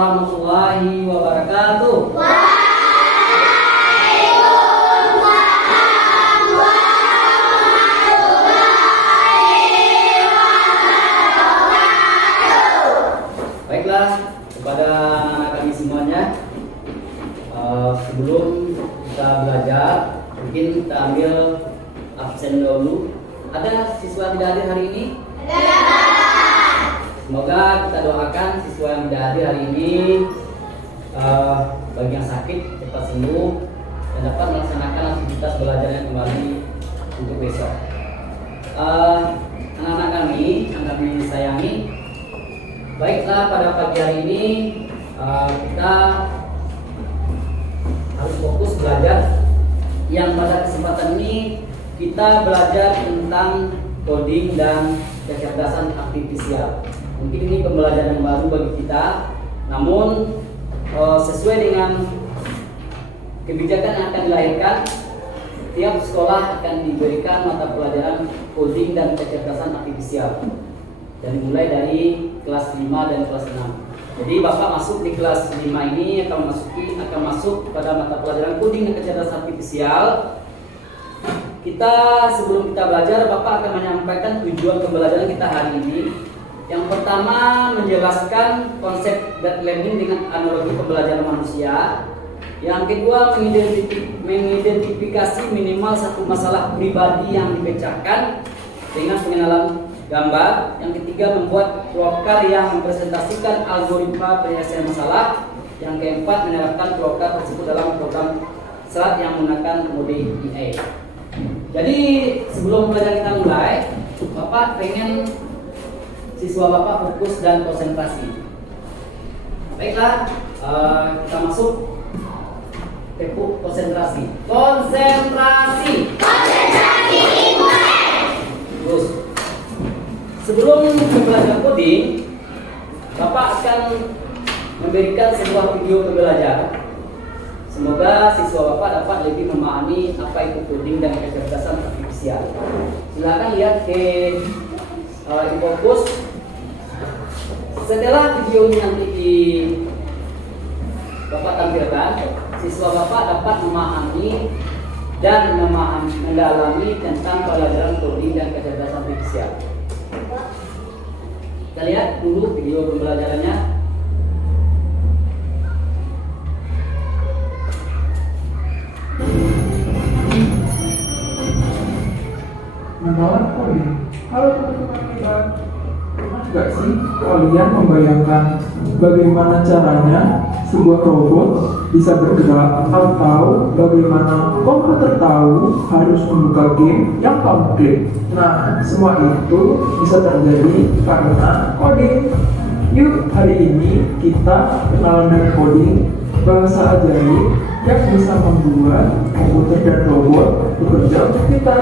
warahmatullahi wabarakatuh. Baiklah, kepada anak-anak kami semuanya, sebelum kita belajar, mungkin kita ambil absen dahulu. Ada siswa tidak hadir hari ini? Semoga kita doakan siswa yang tidak hadir hari ini, bagi yang sakit cepat sembuh dan dapat melaksanakan aktivitas belajarnya kembali untuk besok. Anak-anak kami yang kami sayangi, baiklah pada pagi hari ini kita harus fokus belajar. Yang pada kesempatan ini kita belajar tentang coding dan kecerdasan artifisial. Mungkin ini pembelajaran yang baru bagi kita, namun sesuai dengan kebijakan yang akan dilahirkan, tiap sekolah akan diberikan mata pelajaran coding dan kecerdasan artifisial, dan mulai dari kelas 5 dan kelas 6. Jadi Bapak masuk di kelas 5 ini akan masuk pada mata pelajaran coding dan kecerdasan artifisial. Sebelum kita belajar, Bapak akan menyampaikan tujuan pembelajaran kita hari ini. Yang pertama, menjelaskan konsep data learning dengan analogi pembelajaran manusia. Yang kedua, mengidentifikasi minimal satu masalah pribadi yang dipecahkan dengan pengenalan gambar. Yang ketiga, membuat flowchart yang mempresentasikan algoritma penyelesaian masalah. Yang keempat, menerapkan flowchart tersebut dalam program SLAT yang menggunakan mode EA. Jadi sebelum belajar kita mulai, Bapak pengen siswa Bapak fokus dan konsentrasi. Baiklah, kita masuk tepuk konsentrasi. Konsentrasi. Terus, sebelum belajar coding, Bapak akan memberikan sebuah video pembelajaran. Semoga siswa Bapak dapat lebih memahami apa itu coding dan kecerdasan artifisial. Silakan lihat ke fokus. Setelah video ini nanti Bapak tampilkan, siswa Bapak dapat memahami dan mendalami tentang pelajaran coding dan kecerdasan artifisial. Kita lihat dulu video pembelajarannya. Mengenal coding. Halo teman-teman kita, pernah nggak sih kalian membayangkan bagaimana caranya sebuah robot bisa bergerak, atau bagaimana komputer tahu harus membuka game yang kamu klik? Nah, semua itu bisa terjadi karena coding. Yuk, hari ini kita kenalan dengan coding, bahasa ajaib yang bisa membuat komputer dan robot bekerja untuk kita.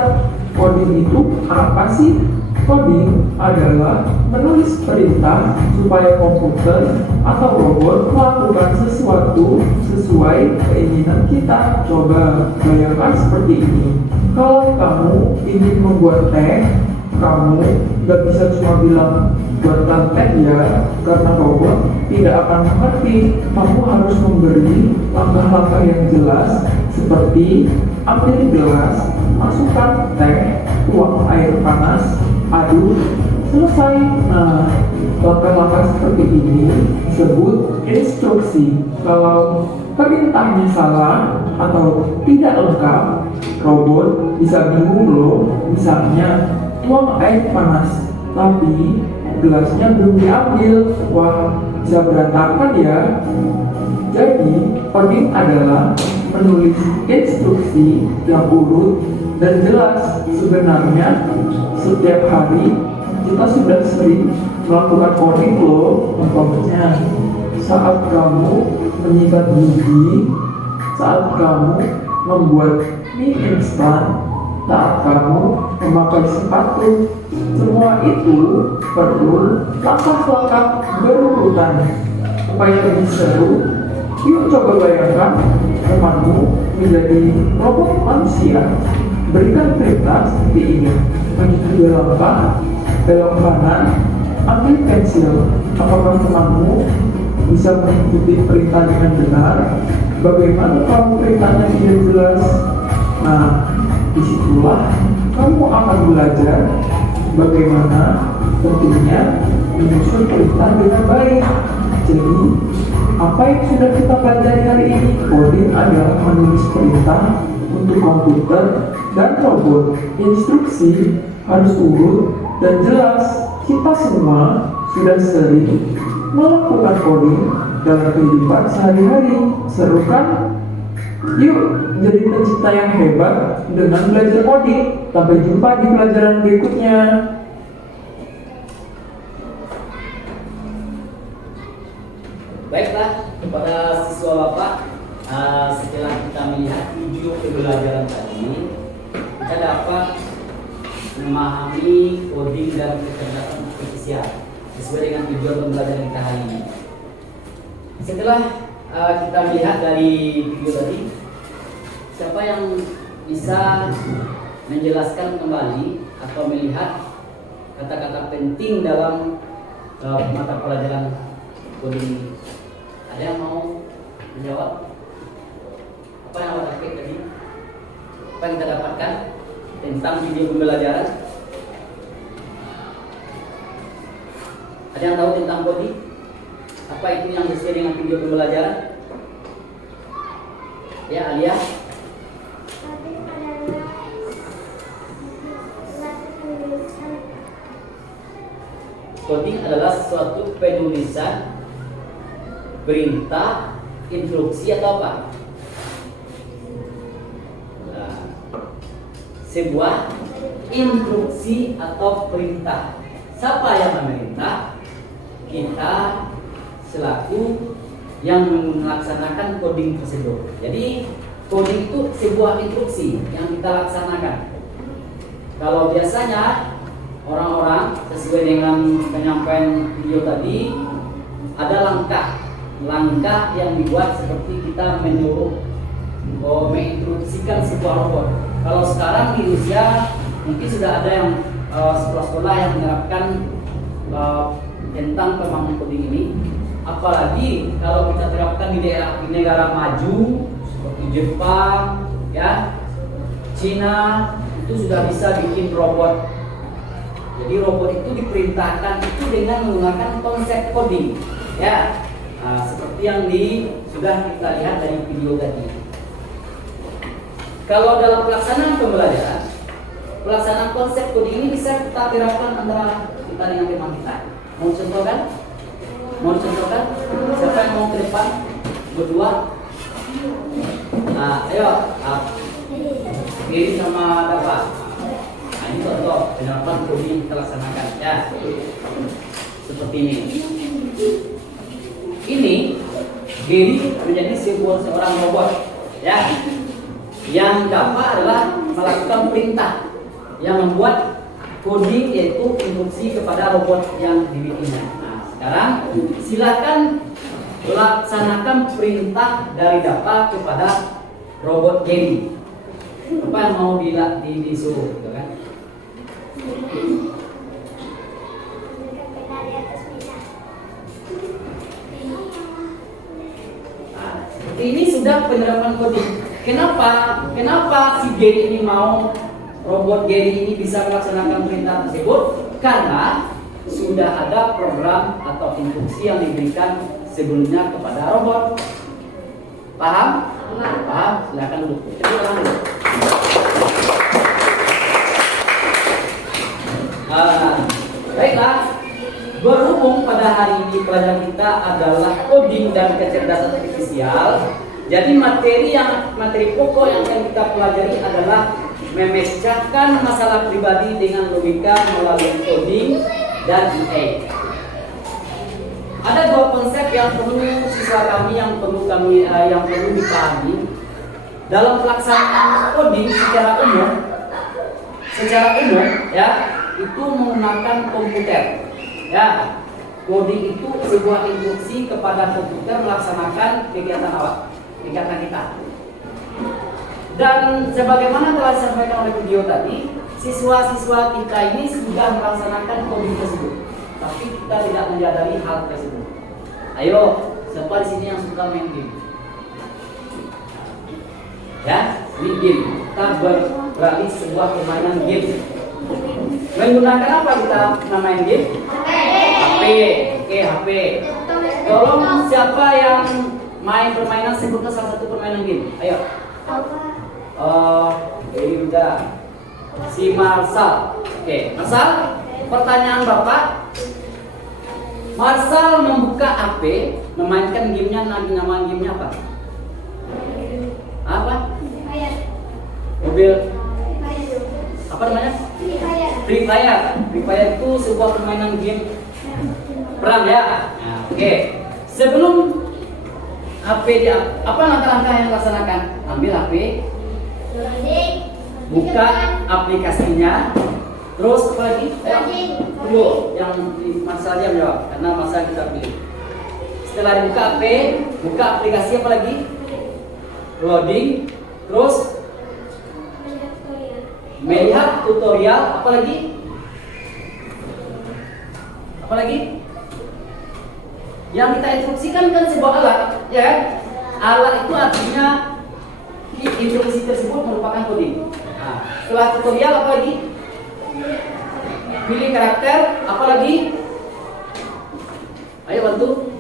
Coding itu apa sih? Coding adalah menulis perintah supaya komputer atau robot melakukan sesuatu sesuai keinginan kita. Coba bayangkan seperti ini. Kalau kamu ingin membuat teh, kamu gak bisa cuma bilang buatkan teh ya, karena robot tidak akan mengerti. Kamu harus memberi langkah-langkah yang jelas, seperti ambil gelas, masukkan teh, tuang air panas, aduk, selesai. Nah, langkah-langkah seperti ini disebut instruksi. Kalau perintahnya salah atau tidak lengkap, robot bisa bingung loh. Misalnya, tuang air panas, tapi gelasnya belum diambil. Wah, bisa berantakan ya. Jadi, coding adalah menulis instruksi yang urut dan jelas. Sebenarnya setiap hari kita sudah sering melakukan coding loh. Contohnya saat kamu menyikat gigi, saat kamu membuat mie instan, saat kamu memakai sepatu. Semua itu perlu langkah-langkah berurutan supaya lebih seru. Yuk coba bayangkan temanmu menjadi robot manusia. Berikan perintah seperti ini: maju 3 langkah, belok kanan, ambil pensil. Apakah temanmu bisa mengikuti perintah dengan benar. Bagaimana kalau perintahnya tidak jelas? Nah, disitulah kamu akan belajar bagaimana pentingnya menyusun perintah dengan baik. Jadi, apa yang sudah kita pelajari hari ini? Coding adalah menulis perintah untuk komputer dan robot. Instruksi harus urut dan jelas. Kita semua sudah sering melakukan coding dalam kehidupan sehari-hari. Seru kan? Yuk, jadi pencipta yang hebat dengan belajar coding. Sampai jumpa di pelajaran berikutnya. Baiklah, kepada siswa Bapak, setelah kita melihat video pembelajaran tadi, kita dapat memahami coding dan kecerdasan artifisial sesuai dengan tujuan pembelajaran kita hari ini. Setelah kita melihat dari video tadi, siapa yang bisa menjelaskan kembali atau melihat kata-kata penting dalam mata pelajaran coding ini? Ada yang mau menjawab? Apa yang awak dapat tadi? Apa yang kita dapatkan tentang video pembelajaran? Ada yang tahu tentang coding? Apa itu yang sesuai dengan video pembelajaran? Ya, Alia. Coding adalah suatu penulisan perintah, instruksi atau apa? Nah, sebuah instruksi atau perintah. Siapa yang memerintah? Kita selaku yang melaksanakan coding tersebut. Jadi coding itu sebuah instruksi yang kita laksanakan. Kalau biasanya orang-orang sesuai dengan penyampaian video tadi, ada langkah yang dibuat seperti kita menyuruh menginstruksikan sebuah robot. Kalau sekarang di Indonesia mungkin sudah ada yang sekolah-sekolah yang menerapkan tentang pemahaman coding ini. Apalagi kalau kita terapkan di negara maju seperti Jepang, ya, Cina, itu sudah bisa bikin robot. Jadi robot itu diperintahkan itu dengan menggunakan konsep coding, ya. Nah, seperti yang sudah kita lihat dari video tadi. Kalau dalam pelaksanaan pembelajaran, pelaksanaan konsep coding ini bisa kita terapkan antara kita dengan teman kita. Mau contohkan? Siapa yang mau ke depan? Berdua? Nah, ayo. Diri sama Dapat. Nah, ini contoh penerapan coding kita laksanakan, ya. Seperti ini. Ini Gary menjadi seorang robot, ya. Yang dapat adalah melakukan perintah yang membuat coding, yaitu instruksi kepada robot yang dibikinnya. Nah, sekarang silakan laksanakan perintah dari Dapa kepada robot Gary. Apa yang mau disuruh, gitu kan? Ini sudah penerapan coding. Kenapa si Gary ini mau, robot Gary ini bisa melaksanakan perintah tersebut? Karena sudah ada program atau instruksi yang diberikan sebelumnya kepada robot. Paham? Paham? Silakan duduk. Baiklah. Berhubung pada hari ini pelajaran kita adalah coding dan kecerdasan artifisial, jadi materi pokok yang akan kita pelajari adalah memecahkan masalah pribadi dengan logika melalui coding dan AI. Ada dua konsep yang perlu siswa kami yang perlu dipahami dalam pelaksanaan coding secara umum, ya, itu menggunakan komputer. Ya, coding itu sebuah instruksi kepada komputer melaksanakan kegiatan kita. Dan sebagaimana telah disampaikan oleh video tadi, siswa-siswa kita ini sudah melaksanakan coding tersebut, tapi kita tidak menyadari hal tersebut. Ayo, Siapa di sini yang suka main game? Ya, ini game. Kita beralih sebuah permainan game. Menggunakan apa kita main game? HP. Oke, HP. Tolong siapa yang main permainan, sebutkan salah satu permainan game. Ayo. Ini udah si Marsal. Oke, Marsal. Pertanyaan Bapak. Marsal membuka HP, memainkan gamenya, nama gamenya apa? Apa? Mobil. Apa namanya? Free Fire. Free Fire itu sebuah permainan game perang ya. Nah, oke. Sebelum HP dia, apa langkah-langkah yang dilaksanakan? Ambil HP, buka aplikasinya, terus apa lagi? Tunggu, yang Masa dia menjawab, karena masa kita pilih. Setelah dibuka HP, buka aplikasi apa lagi? Loading, terus melihat tutorial, apa lagi? Apa lagi? Yang kita instruksikan kan sebuah alat, ya kan? Alat itu artinya instruksi tersebut merupakan coding. Nah, setelah tutorial apa lagi? Pilih karakter, apa lagi? Ayo bantu.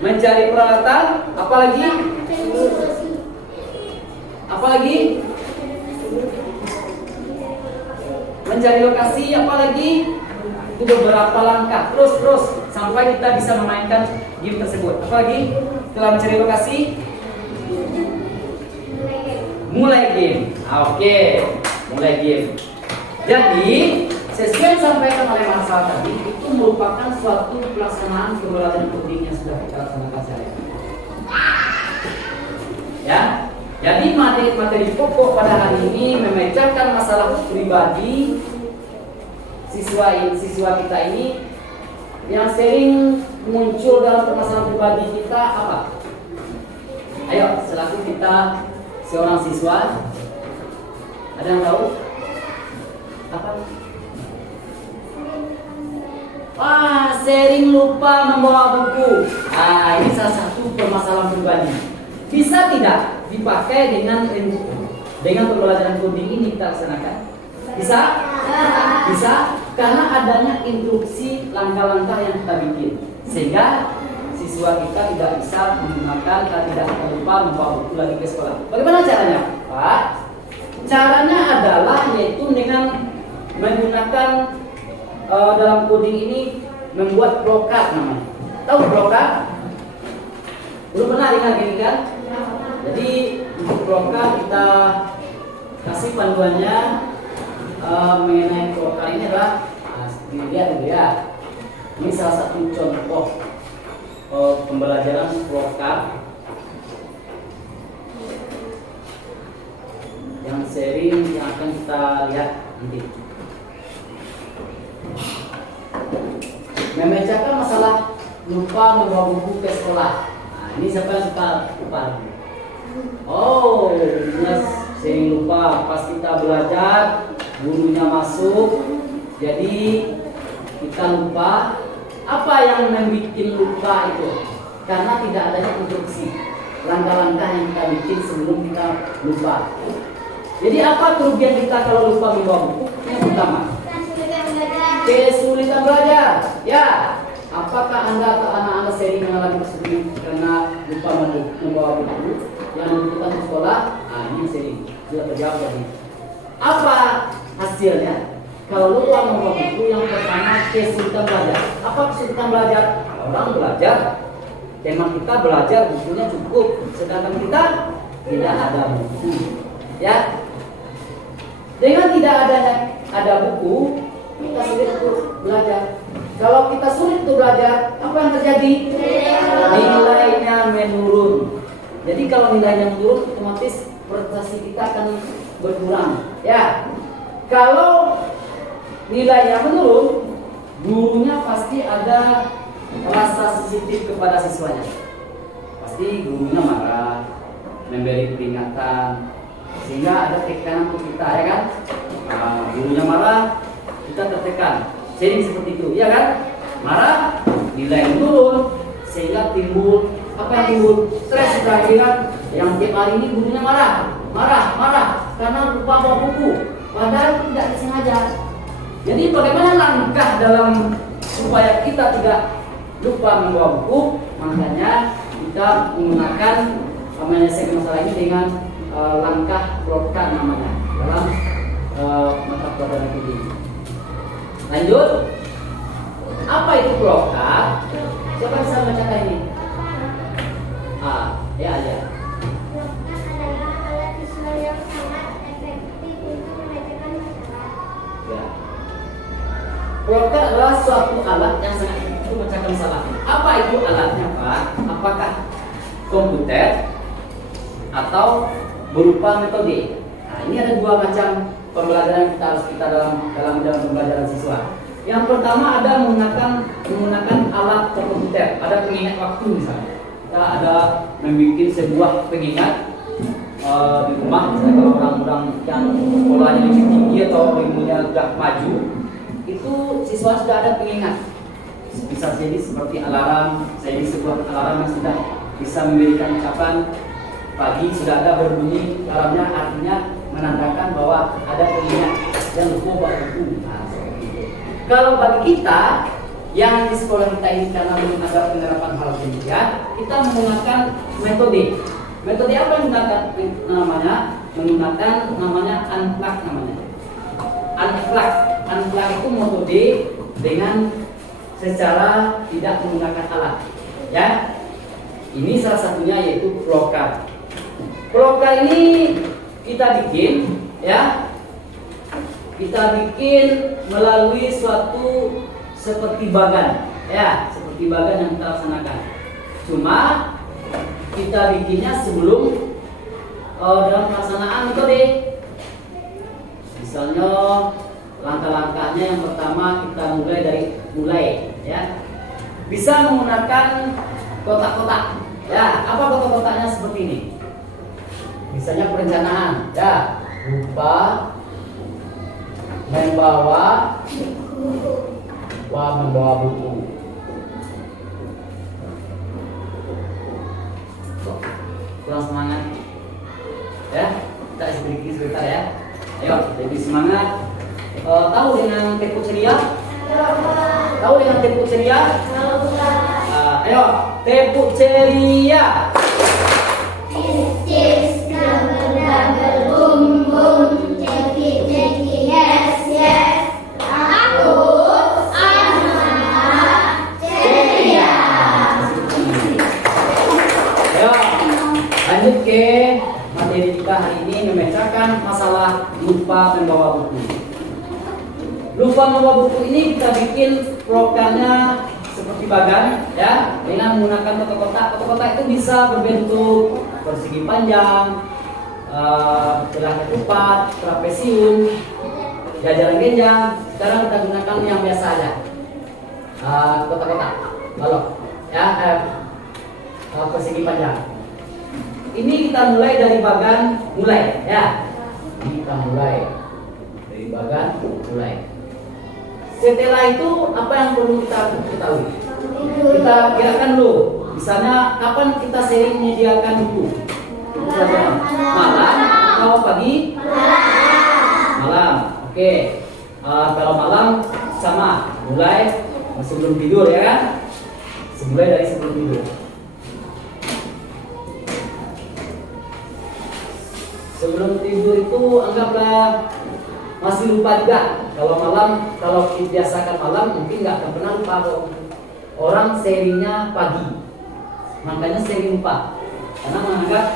Mencari peralatan, apa lagi? Apa lagi? Mencari lokasi, apa lagi? Itu beberapa langkah. Terus sampai kita bisa memainkan game tersebut. Apa lagi? Setelah mencari lokasi, mulai game. Oke, mulai game. Jadi sesi yang disampaikan oleh Marsal tadi itu merupakan suatu pelaksanaan pembelajaran coding yang sudah kita laksanakan sehari. Ya, jadi materi pokok pada hari ini memecahkan masalah pribadi siswa kita ini yang sering muncul dalam permasalahan pribadi kita apa? Ayo, selaku kita seorang siswa, ada yang tahu? Apa? Sering lupa membawa buku. Ini salah satu permasalahan pribadi. Bisa tidak dipakai dengan pembelajaran coding ini kita laksanakan? Bisa? Bisa, karena adanya instruksi langkah-langkah yang kita bikin, sehingga siswa kita tidak bisa menggunakan, tidak lupa membawa buku lagi ke sekolah. Bagaimana caranya, Pak? Caranya adalah yaitu dengan menggunakan dalam coding ini membuat flowcard namanya. Tahu flowcard? Belum pernah dengar gini kan? Jadi untuk flowcard kita kasih panduannya mengenai flowcard ini adalah dilihat dulu ya. Ini salah satu contoh pembelajaran flowcard yang sering yang akan kita lihat nanti. Memecahkan masalah lupa membawa buku ke sekolah. Nah, ini siapa yang suka lupa? Oh, yes, sering lupa. Pas kita belajar, gurunya masuk, jadi kita lupa. Apa yang membuat lupa itu? Karena tidak adanya instruksi, langkah-langkah yang kita bikin sebelum kita lupa. Jadi apa kerugian kita kalau lupa membawa buku? Yang pertama, kesulitan belajar. Ya, apakah Anda atau anak-anak sering mengalami kesulitan karena lupa membawa buku yang dibutuhkan di sekolah? Nah, ini sering. Sudah terjawab tadi. Apa hasilnya? Kalau lupa membawa buku, yang pertama kesulitan belajar. Apa kesulitan belajar? Orang belajar, tema kita belajar, bukunya cukup, sedangkan kita tidak ada buku. Ya, dengan tidak ada buku, kita sulit untuk belajar. Kalau kita sulit untuk belajar, apa yang terjadi? Nilainya menurun. Jadi kalau nilainya menurun, otomatis prestasi kita akan berkurang. Ya, kalau nilainya menurun, gurunya pasti ada rasa sensitif kepada siswanya. Pasti gurunya marah, memberi peringatan, sehingga ada tekanan untuk kita, ya kan? Gurunya marah, kita tertekan. Sering seperti itu, ya kan? marah, nilai menurun, sehingga timbul apa yang timbul? Stres kehadiran yang tiap hari ini gurunya marah, karena lupa bawa buku, padahal tidak disengaja. Jadi bagaimana langkah dalam supaya kita tidak lupa membawa buku? Makanya kita menggunakan menyelesaikan masalah ini dengan langkah broadcast namanya dalam mata pelajaran ini. Lanjut, apa itu broadcast? Siapa bisa membacakan ini? Ya aja. Broadcast adalah alat visual yang sangat efektif untuk memecahkan masalah. Ya. Broadcast adalah suatu alat yang sangat efektif untuk memecahkan masalah. Apa itu alatnya, Pak? Apakah komputer atau berupa metode? Nah, ini ada dua macam pembelajaran yang kita dalam pembelajaran siswa. Yang pertama ada menggunakan alat komputer, ada pengingat waktu misalnya. Kita ada membuat sebuah pengingat di rumah, misalnya kalau orang-orang yang sekolahnya lebih tinggi atau ilmunya sudah maju, itu siswa sudah ada pengingat. Bisa jadi seperti alarm, jadi sebuah alarm yang sudah bisa memberikan ucapan pagi sudah ada berbunyi alarmnya, artinya menandakan bahwa ada pengingat yang lupa buku. Nah, seperti itu. Kalau bagi kita yang di sekolah kita ini karena belum ada penerapan hal demikian, kita menggunakan metode. Metode apa yang menggunakan namanya? Menggunakan namanya unplug namanya. Unplug itu metode dengan secara tidak menggunakan alat. Ya, ini salah satunya yaitu broadcast. Broadcast ini kita bikin, ya, kita bikin melalui suatu seperti bagan, ya, seperti bagan yang kita laksanakan. Cuma kita bikinnya sebelum dalam pelaksanaan metode. Misalnya langkah-langkahnya yang pertama kita mulai, ya. Bisa menggunakan kotak-kotak, ya. Apa kotak-kotaknya seperti ini? Misalnya perencanaan, ya, lupa membawa buku. Kurang semangat, ya. Kita sedikit sebentar ya. Ayo, lebih semangat. Tahu dengan tempo ceria? Tahu dengan tempo ceria? Ayo, tempo ceria. Tis, double, boom, boom, ceki, yes. Aku anak ceria. Ayo, lanjut ke materi kita hari ini, memecahkan masalah lupa membawa buku. Lupa membawa buku ini kita bikin programnya seperti bagan, ya, dengan menggunakan kotak-kotak. Kotak-kotak itu bisa berbentuk persegi panjang, belah ketupat, trapesium, jajaran genjang. Sekarang kita gunakan yang biasa aja, kotak-kotak, balok, ya, persegi panjang. Ini kita mulai dari bagan ya. Ini kita mulai dari bagan mulai. Setelah itu apa yang perlu kita ketahui? Kita kirakan dulu. Misalnya kapan kita sering menyediakan buku? Malam atau pagi? Malam. Oke. Kalau malam sama mulai sebelum tidur, ya kan? Mulai dari sebelum tidur. Sebelum tidur itu anggaplah masih lupa juga. Kalau malam, kalau dibiasakan malam mungkin nggak akan pernah lupa kok. Orang serinya pagi, makanya sering lupa karena menganggap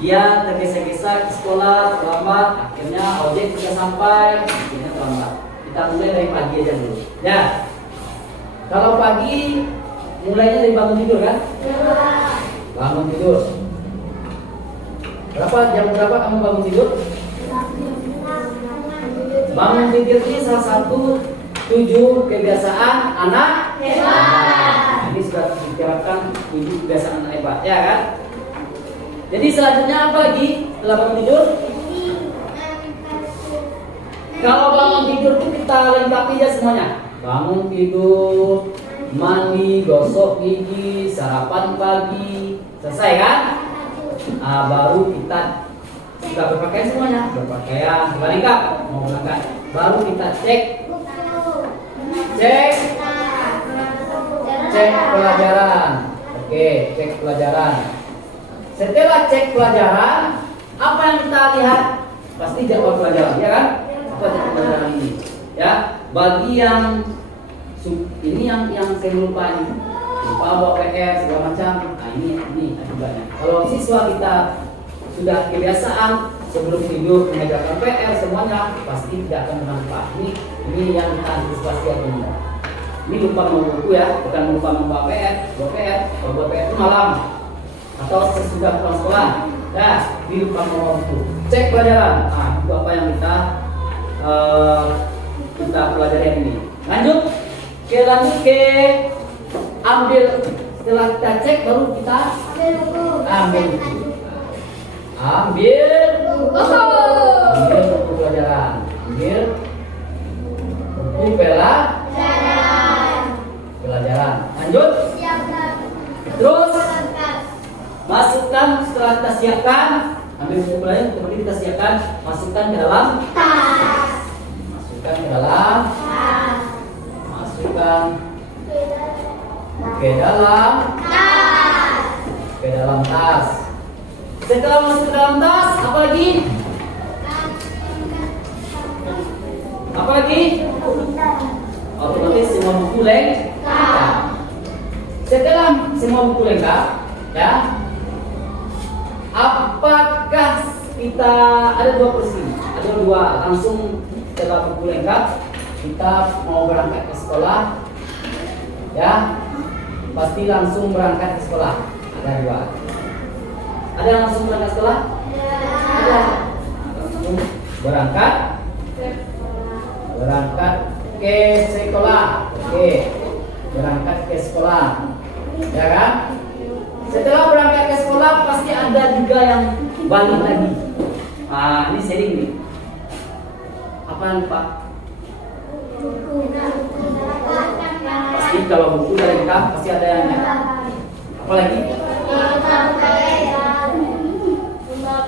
dia tergesa-gesa ke sekolah terlambat, akhirnya ojek sudah sampai, akhirnya terlambat. Kita mulai dari pagi aja dulu. Ya, kalau pagi mulainya dari bangun tidur kan? Bangun tidur. Jam berapa kamu bangun tidur? Bangun tidur ini salah satu 7 kebiasaan anak hebat. Ini sudah diterapkan 7 kebiasaan anak hebat, ya kan? Jadi selanjutnya apa lagi setelah bangun tidur? Kalau bangun tidur itu kita lengkapi aja semuanya. bangun tidur, mandi, gosok gigi, sarapan pagi, selesai kan? Baru kita sudah berpakaian semuanya, berpakaian, sudah lengkap, mau berangkat. Baru kita cek pelajaran. Oke, cek pelajaran. Setelah cek pelajaran, apa yang kita lihat? Pasti jadwal pelajaran, ya kan? Apa jadwal pelajaran ini? Ya, bagi yang ini yang saya lupa ini, lupa bawa PR segala macam. Nah ini akibatnya. Kalau siswa kita sudah kebiasaan sebelum tidur mengerjakan PR semuanya, pasti tidak akan bermanfaat. Ini yang kita antisipasi ini. Ini lupa membawa buku ya, bukan lupa membawa PR. Kalau bawa PR itu malam atau sesudah pulang sekolah. Ya, ini lupa membawa buku. Cek pelajaran. Nah, itu apa yang kita pelajari ini. Lanjut ke ambil, setelah kita cek baru kita ambil buku pelajaran, ambil buku pelajaran. Lanjut, terus masukkan, setelah kita siapkan, ambil buku pelajaran, kemudian kita siapkan, masukkan ke dalam tas, masukkan ke dalam tas. Setelah masuk ke dalam tas, apa lagi? Otomatis semua buku lengkap. Setelah semua buku lengkap, ya, apakah kita ada dua posisi? Ada dua, langsung setelah buku lengkap kita mau berangkat ke sekolah, ya, pasti langsung berangkat ke sekolah. Ada dua. Ada yang langsung berangkat sekolah? Ada. Langsung berangkat ke sekolah. Oke, berangkat ke sekolah, ya kan? Setelah berangkat ke sekolah pasti ada juga yang balik lagi. Ini sering nih. Apaan Pak? Pasti kalau buku udah lengkap pasti ada yang lengkap. Apalagi?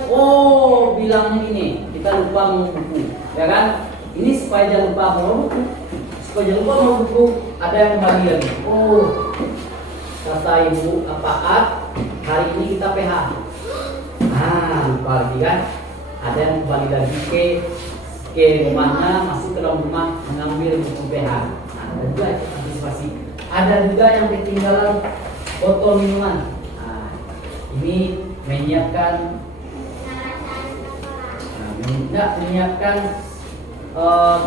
Oh, bilangnya ini kita lupa mau buku, ya kan? Ini supaya jangan lupa mau buku, ada yang kembali lagi. Oh, kata Ibu Faat, hari ini kita PH. Lupa lagi kan? Ada yang kembali lagi ke rumahnya, masuk ke dalam rumah mengambil buku PH. Ada juga antisipasi. Ada juga yang ketinggalan botol minuman. Ini menyiapkan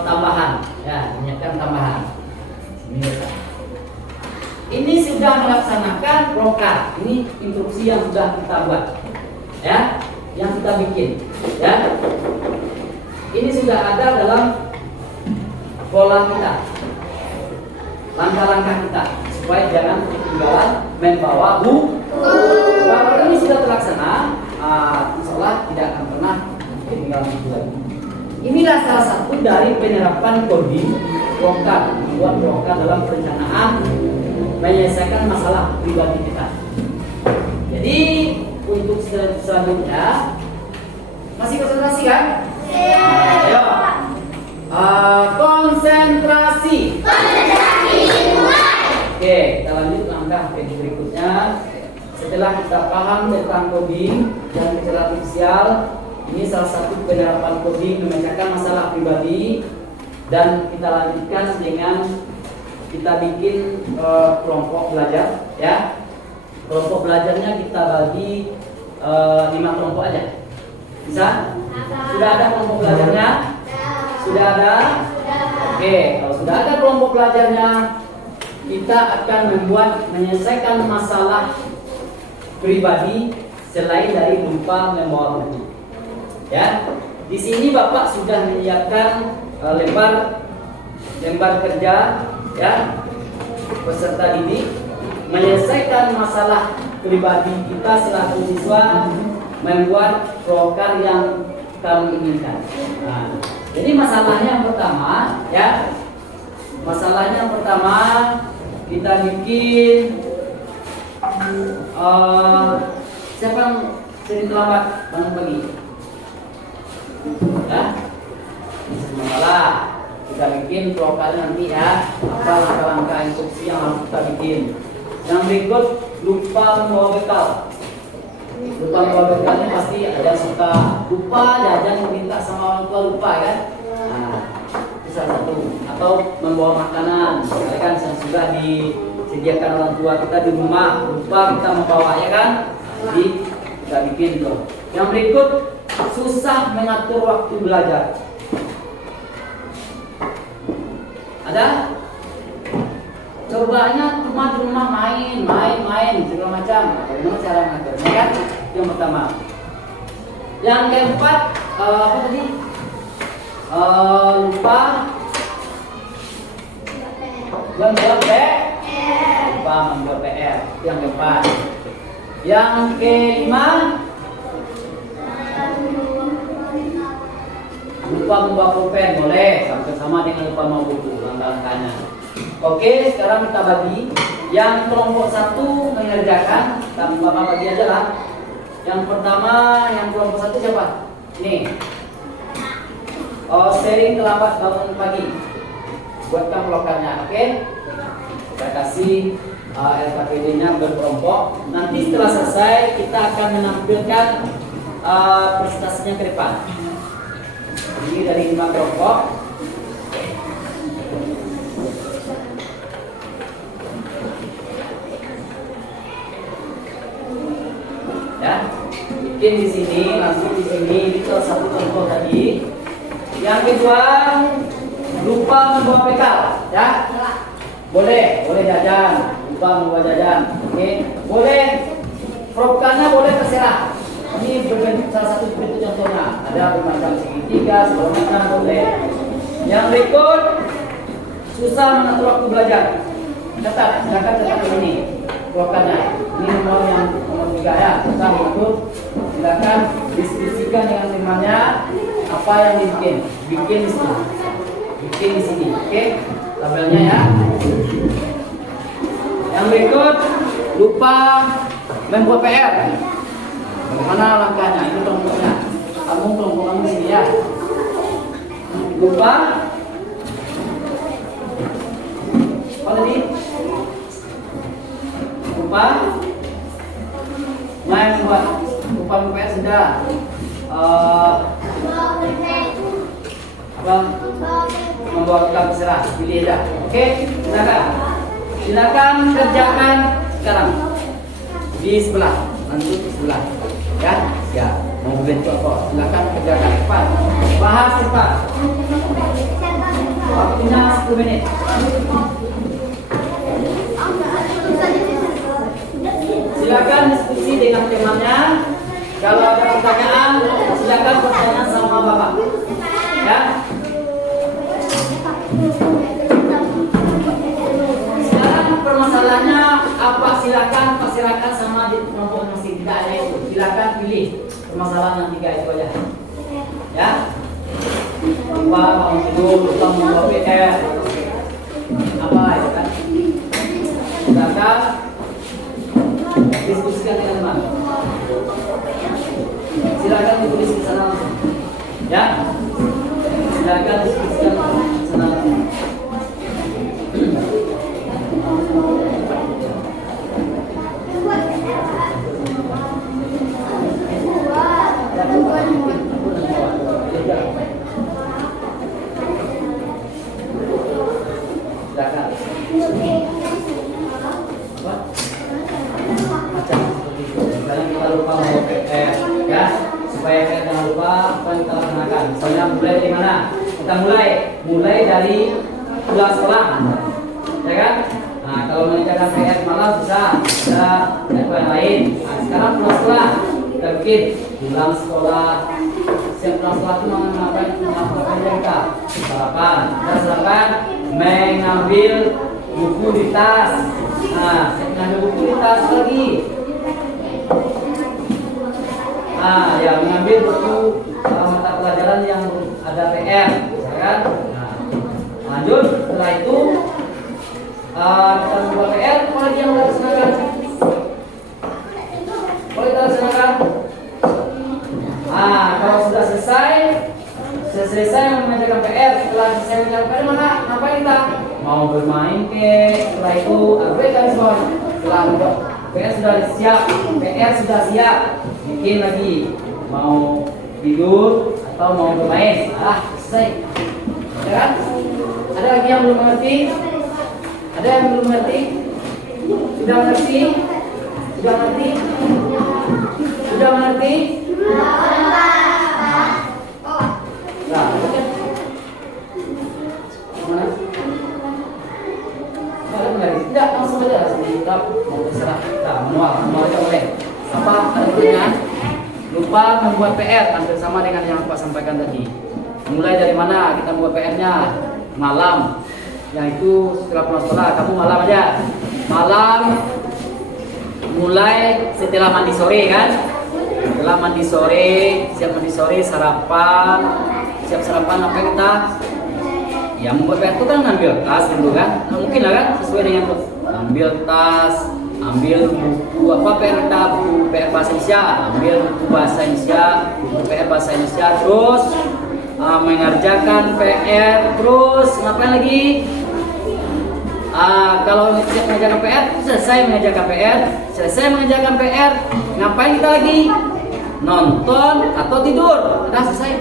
tambahan, ya, menyiapkan tambahan. Ini sudah melaksanakan proker. Ini instruksi yang sudah kita buat, ya, yang kita bikin, ya. Ini sudah ada dalam pola kita, langkah-langkah kita, supaya jangan ketinggalan membawa buku. Kalau ini sudah terlaksana, insya tidak akan pernah ketinggalan buku lagi. Inilah salah satu dari penerapan coding proker, membuat proker dalam perencanaan menyelesaikan masalah pribadi kita. Jadi untuk selanjutnya masih konsentrasi kan? Ayo. Konsentrasi. Oke, kita lanjut langkah berikutnya. Setelah kita paham tentang coding dan kecerdasan artifisial, ini salah satu penerapan coding memecahkan masalah pribadi, dan kita lanjutkan dengan kita bikin kelompok belajar, ya. Kelompok belajarnya kita bagi 5 kelompok aja. Bisa? Sudah ada kelompok belajarnya? Sudah ada? Oke, kalau sudah ada kelompok belajarnya, kita akan menyelesaikan masalah pribadi selain dari lupa membawa buku. Ya, di sini Bapak sudah menyiapkan lembar kerja, ya, peserta didik menyelesaikan masalah pribadi kita selaku siswa, membuat proker yang kamu inginkan. Jadi masalahnya yang pertama, ya, Masalahnya yang pertama kita bikin siapa yang sering terlambat bangun pagi? Ya, masalah kita bikin program nanti ya. Apa langkah-langkah instruksi yang harus kita bikin? Yang berikut, lupa membawa bekal. Lupa membawa bekalnya pasti ada suka lupa jajan minta sama orang tua lupa kan? Nah, itu salah satu. Atau membawa makanan, kan yang sudah disediakan orang tua kita di rumah lupa kita membawa ya kan? Jadi kita bikin tuh. Yang berikut, susah mengatur waktu belajar. Ada? Cobanya cuma di rumah main segala macam. Bagaimana cara mengaturnya kan? Yang pertama. Yang keempat, apa tadi? Lupa membuat PR. Yang keempat. Yang kelima, lupa membawa pulpen, boleh sama dengan lupa membawa buku, langkah-langkahnya. Oke, sekarang kita bagi. Yang kelompok 1 mengerjakan, Bapak bagi aja lah. Yang pertama, yang kelompok 1 siapa? Ini. Sharing terlambat bangun pagi. Buatkan blokarnya, oke? Kita kasih LKPD-nya berkelompok. Nanti setelah selesai, kita akan menampilkan presentasinya ke depan. Ini dari 5 kelompok. Ya, bikin di sini, langsung di sini. Itu satu contoh tadi. Yang kedua, lupa membawa bekal, ya. Boleh jajan, lupa membawa jajan. Oke, boleh. Prokannya boleh terserah. Ini salah satu bentuk contohnya. Ada bermacam segitiga, segala macam boleh. Yang berikut, susah mengatur waktu belajar. Silakan catat ini. Prokannya. Ini nomor yang nomor 3 ya. Susah mengatur. Silakan diskusikan dengan temannya apa yang dibikin. Bikin di sini. Bikin di sini. Oke, tabelnya ya. Yang berikut, lupa membuat PR. Bagaimana langkahnya? Itu kelompoknya. Kelompok kamu di sini ya. Lupa. Apa tadi? Lupa. Main buat lupa PR sudah. Apa? Membawa bekal terserah. Pilih aja. Oke, silakan kerjakan sekarang di sebelah. Lanjut di sebelah. Ya, mau bentuk kok. Silakan kerjakan cepat. Bahas cepat. Waktunya 10 menit. Silakan diskusi dengan temannya. Kalau ada pertanyaan, silakan bertanya sama Bapak. Ya. Sekarang permasalahannya apa? Silakan sama di kelompok masing tidak ada itu. Silakan pilih permasalahan yang 3 itu aja. Ya. Lupa bangun tidur, lupa membawa PR. Apa itu kan? Silakan diskusikan dengan teman. Silakan ditulis di sana langsung. Ya. Silakan diskusikan di sana langsung. Supaya kalian jangan lupa apa yang kita laksanakan. Misalnya mulai dari mana? Kita mulai dari pulang sekolah, ya kan? Nah, kalau mengerjakan PR malam susah, ada yang lain. Nah, sekarang pulang sekolah, kita bikin pulang sekolah. Siap pulang sekolah itu mengapain kita? Sarapan, mengambil buku di tas. Nah, mengambil buku di tas lagi. Ya, mengambil buku mata pelajaran yang ada PR, ya kan? Nah, lanjut setelah itu Kita membuat PR, apa lagi yang kita laksanakan? Kalau kita laksanakan, kalau sudah selesai mengerjakan PR, setelah selesai mengerjakan PR, mana ngapain kita? Mau bermain ke? Setelah itu abaikan semua. Setelah PR sudah siap, bikin lagi. Mau tidur atau mau bermain? Selesai. Ya kan? Ada lagi yang belum mengerti? Ada yang belum mengerti? Sudah mengerti? Sudah mengerti? Sudah mengerti? Nah, mana? Tidak, langsung saja. Kita mau terserah. Nah, manual aja boleh. Apa ada pertanyaan? Lupa membuat PR, hampir sama dengan yang Pak sampaikan tadi. Mulai dari mana kita membuat PR-nya? Malam. Yang itu setelah pulang sekolah, kamu malam aja. Malam mulai setelah mandi sore kan? Setelah mandi sore, siap mandi sore, sarapan. Siap sarapan apa kita? Ya membuat PR itu kan ngambil tas dulu kan? Nah, mungkin lah kan sesuai dengan ambil tas, ambil buku apa PR kita, buku PR bahasa Indonesia, ambil buku bahasa Indonesia, buku PR bahasa Indonesia, terus mengerjakan PR, terus ngapain lagi? Kalau siap mengerjakan PR, selesai mengerjakan PR, ngapain kita lagi? Nonton atau tidur? Udah selesai.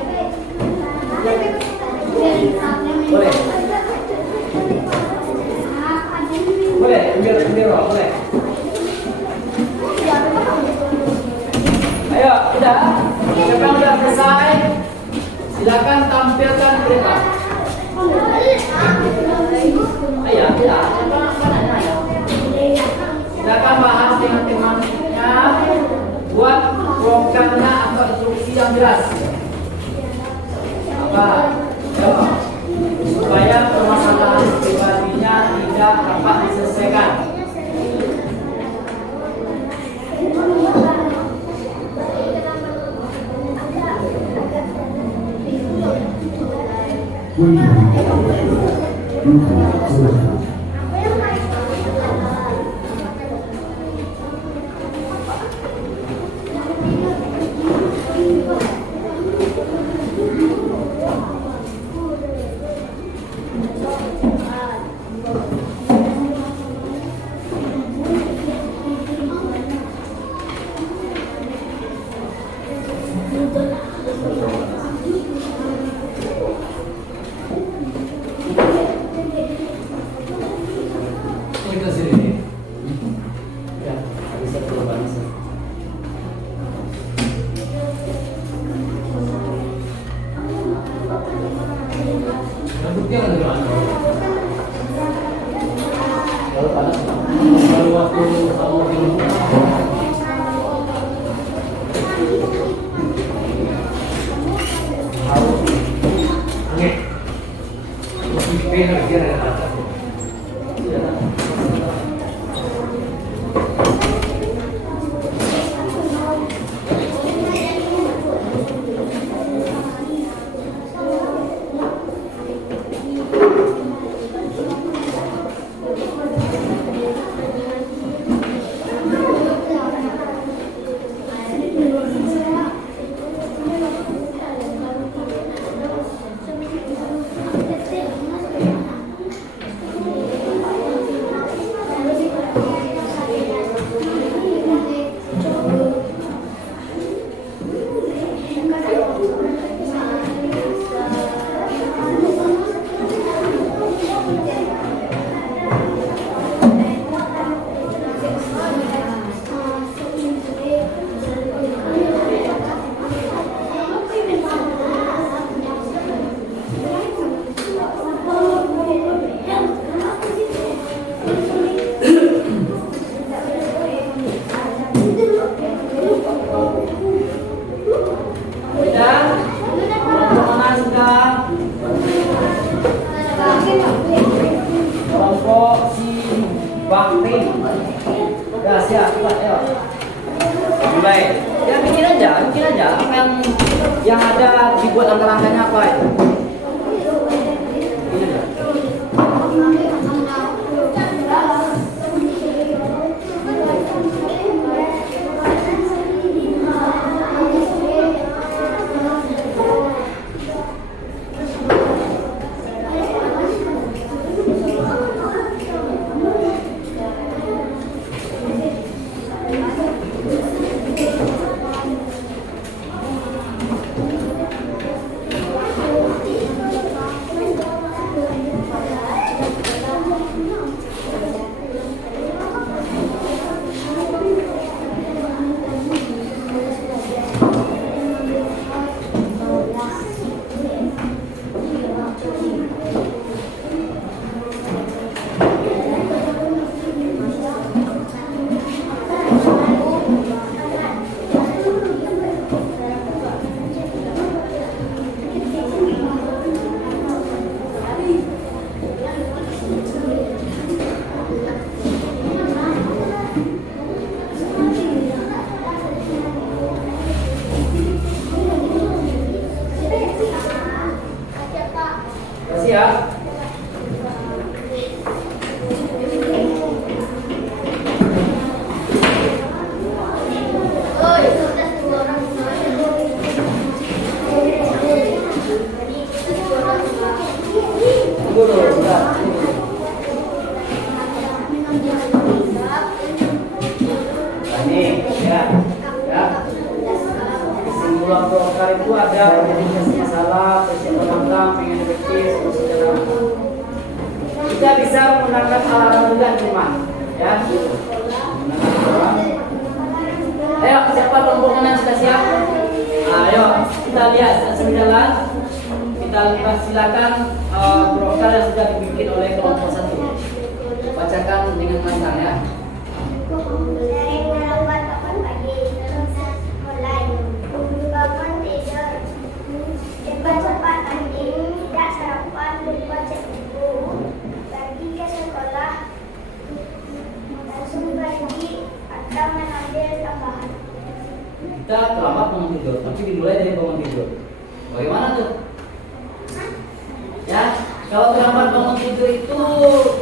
Boleh. Boleh, boleh. Ayo, udah. Siapa yang udah selesai? Silakan tampilkan berita. Ayo, ya. Silakan bahas dengan temannya. Buat programnya atau instruksi yang jelas. Apa? Coba. Supaya permasalahan pribadinya tidak dapat diselesaikan. Mulai. Ya bikin aja apa yang ada dibuat langkah-langkahnya apa itu. Bikin aja. Ya. Kesimpulan prokar itu ada identifikasi masalah, persiapan langkah, pengen efektif, terus segala. Kita bisa menggunakan alat mudah di rumah, ya. Ayo, siapa kelompok kanan sudah siap? Ayo, kita lihat langsung jalan. Kita silakan prokar yang sudah dibikin oleh kelompok 1. Bacakan dengan lancar ya. Sering melambat kapan pagi, mulai bangun tidur, cepat-cepat mandi, tidak sarapan, lupa cek buku, pergi ke sekolah, langsung pergi atau mengambil tambahan. Kita terlambat bangun tidur, tapi dimulai dari bangun tidur. Bagaimana tuh? Ya, kalau terlambat bangun tidur itu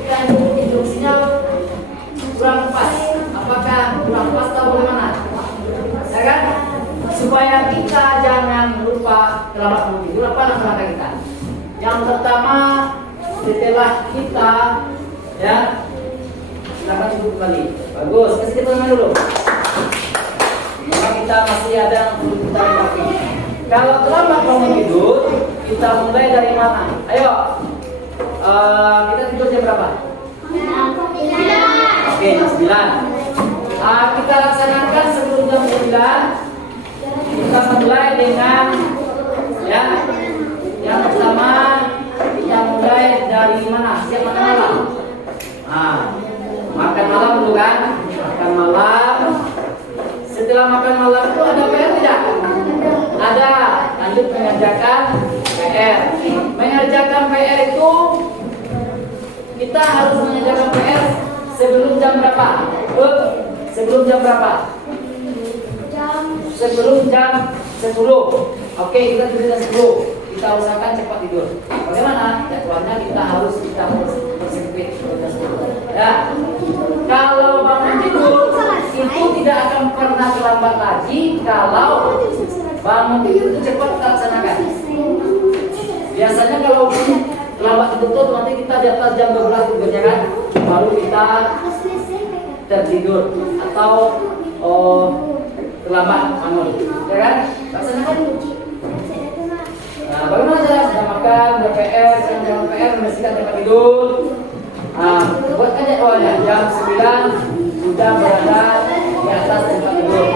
kita instruksinya kurang pas. Apakah kurang pas atau bagaimana? Ya kan? Supaya kita jangan lupa terlambat bangun tidur, apa langkah kita? Yang pertama, setelah kita ya silakan duduk kembali. Bagus, kasih tepuk tangan dulu. Memang kita masih ada yang perlu kita lengkapi. Kalau terlambat bangun tidur, kita mulai dari mana? Ayo, kita tidur jam berapa? Oke, 9. Kita laksanakan sebelum jam 9. Kita mulai dengan ya. Yang pertama kita mulai dari mana? Siap makan malam. Makan malam dulu kan? Makan malam. Setelah makan malam itu ada PR tidak? Ada. Lanjut mengerjakan PR. Mengerjakan PR itu kita harus mengerjakan PR sebelum jam berapa? Sebelum jam berapa? Sebelum jam 10. Oke, kita tidur jam 10. Kita usahakan cepat tidur. Bagaimana? Jadwalnya kita harus persempit jam 10. Ya. Kalau bangun tidur itu tidak akan pernah terlambat lagi kalau bangun tidur itu cepat kita laksanakan. Biasanya kalau terlambat tidur nanti kita di atas jam 12 tidurnya kan, baru kita tertidur atau terlambat bangun, ya kan? Laksanakan. Nah, bagaimana cara sudah makan, PR, jangan PR, membersihkan tempat tidur. Buat aja awalnya jam 9 sudah berada di atas tempat tidur,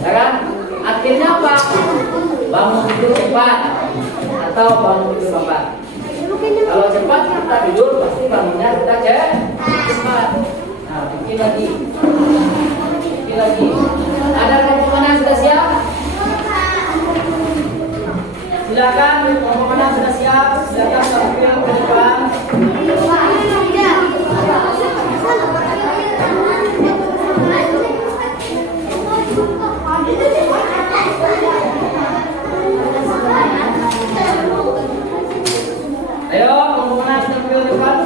ya kan? Akhirnya apa? Bangun tidur cepat atau bangun tidur lambat. Kalau cepat kita tidur pasti bangunnya kita cepat. Nah, bikin lagi. Ada kelompok mana yang sudah siap? Silakan kelompok mana yang sudah siap? Silakan tampil ke depan. Ayo, kelompok mana yang tampil ke depan?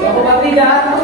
Kelompok 3.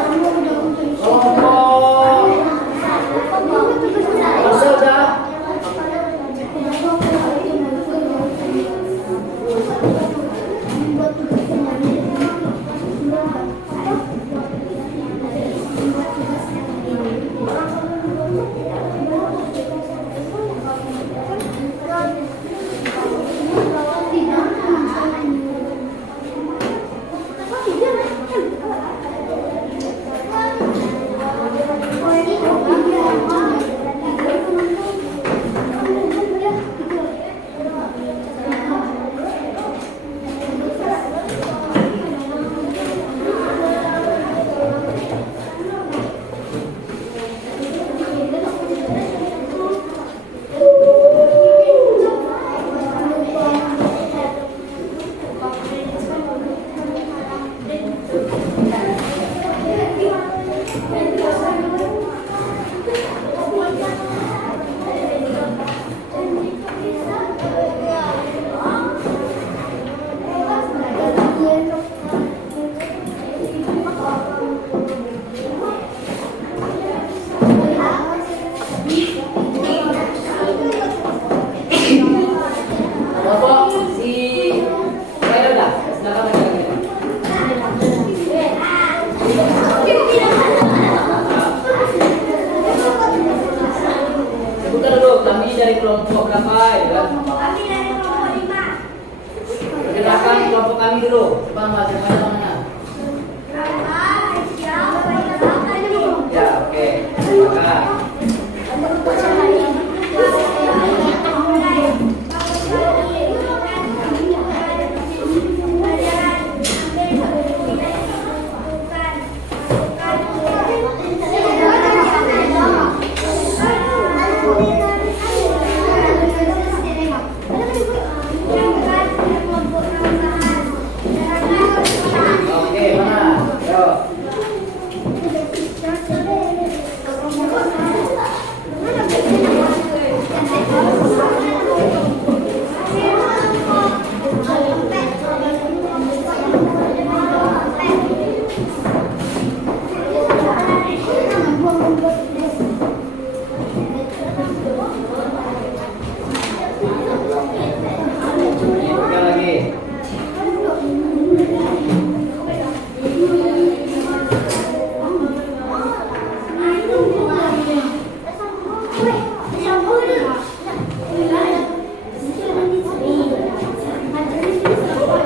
dari kelompok berapa ya kan? Kami dari kelompok 5. Perkenalkan kelompok kami dulu. Siapa namanya? Ya, oke. Maka oke, mana? Yo. Buka lagi.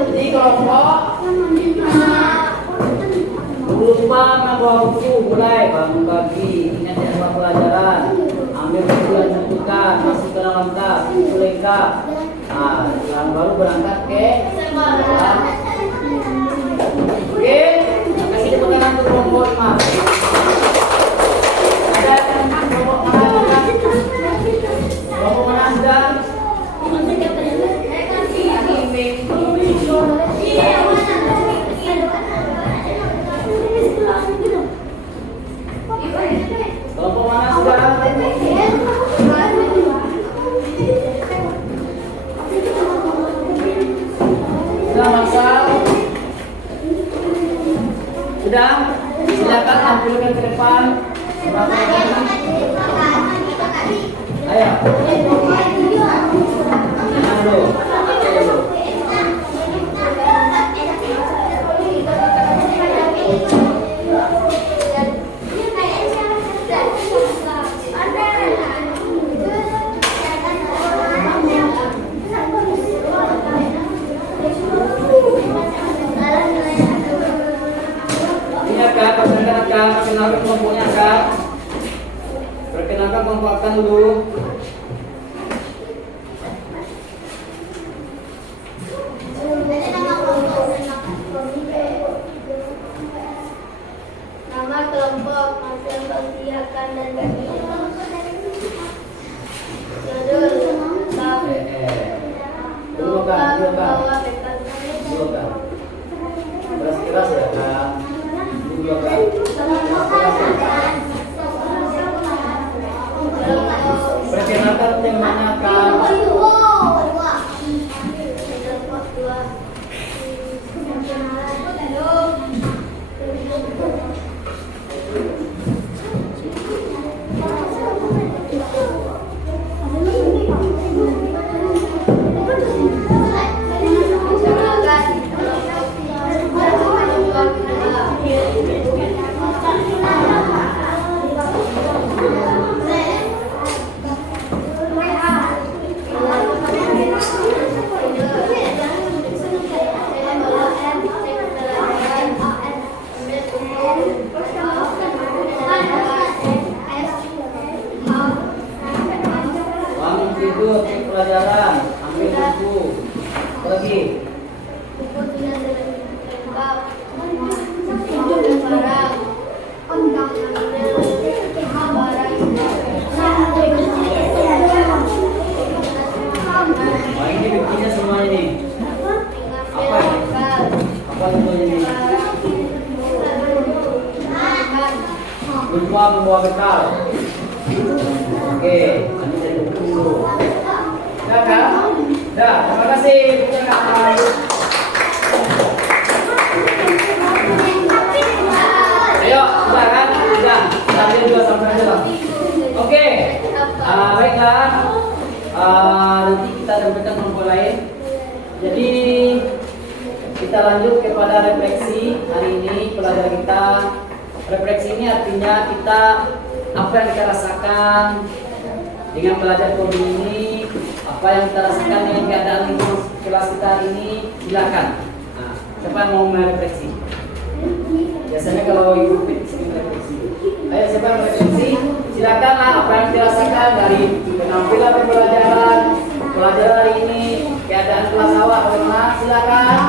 Di kelompok lupa membawa buku, mulai bangun pagi, ingat jadwal pelajaran, ambil buku dan tentukan, masuk ke dalam tas, buku lengkap. Nah, yang baru berangkat ke sekolah. Oke, kasih tepuk tangan untuk kelompok 5. Ada kelompok mana? Kelompok mana sudah? Kelompok mana sudah? Sudah masal? Sudah? Silakan tampilkan ke depan. Ayo. Jangan dulu. Oke dulu. Perkenalkan kelompoknya Kak. Perkenalkan kelompok akan dulu. Nama kelompok Masyarakat Sosialkan dan Judul Dulu Kak. Dulu Kak. Keras-keras ya Kak. Dulu Kak. Perkenalkan temanya Kak. Bangun tidur, cek pelajaran, ambil buku. Apa lagi? Wah, ini bikinnya semua ini. Apa ini? Apa itu ini? Lupa membawa bekal. Oke, kami dari buku dulu. Dah Kak? Dah, terima kasih. Bukan Kak. Ayo, sudah kan? Sudah. Sambil dua sampai aja lah. Oke. Baiklah. Nanti kita dapatkan kelompok lain. Jadi kita lanjut kepada refleksi hari ini. Pelajaran kita refleksi ini artinya kita apa yang kita rasakan dengan belajar coding ini, apa yang kita rasakan dengan keadaan lingkungan kelas kita hari ini, silakan. Nah, siapa yang mau merefleksi? Biasanya kalau ibu sering refleksi. Ayo siapa yang refleksi? Silakanlah apa yang dirasakan dari penampilan pembelajaran, pelajaran hari ini, keadaan kelas awak bagaimana? Silakan.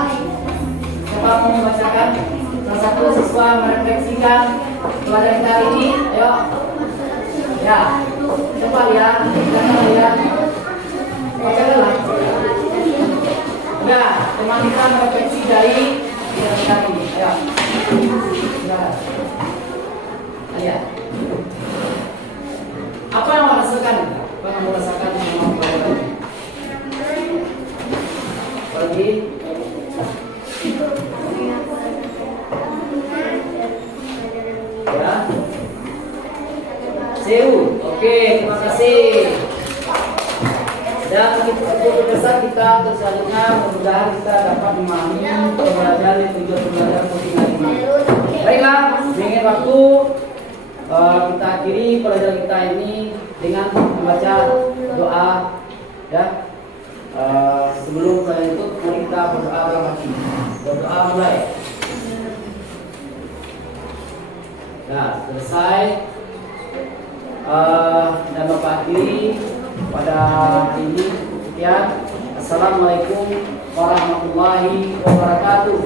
Siapa mau membacakan? Salah satu siswa merefleksikan pelajaran kita hari ini. Ayo. Ya. Coba lihat. Coba lihat. Bacakanlah. Ya, teman kita merefleksi dari pelajaran ini. Ayo. Ya. Apa yang merasakan? Apa yang merasakan sama pelajaran? Pergi. Ya. Seu. Oke, terima kasih. Dan itu pemirsa kita untuk selanjutnya mudah-mudahan kita dapat memahami pembelajaran tujuan pembelajaran coding hari ini. Baiklah, dengan waktu kita akhiri pelajaran kita ini dengan membaca doa ya. Sebelum kita itu mari kita berdoa dalam hati. Berdoa mulai. Nah, selesai dan Bapak akhiri pada hari ini. Sekian. Assalamualaikum warahmatullahi wabarakatuh.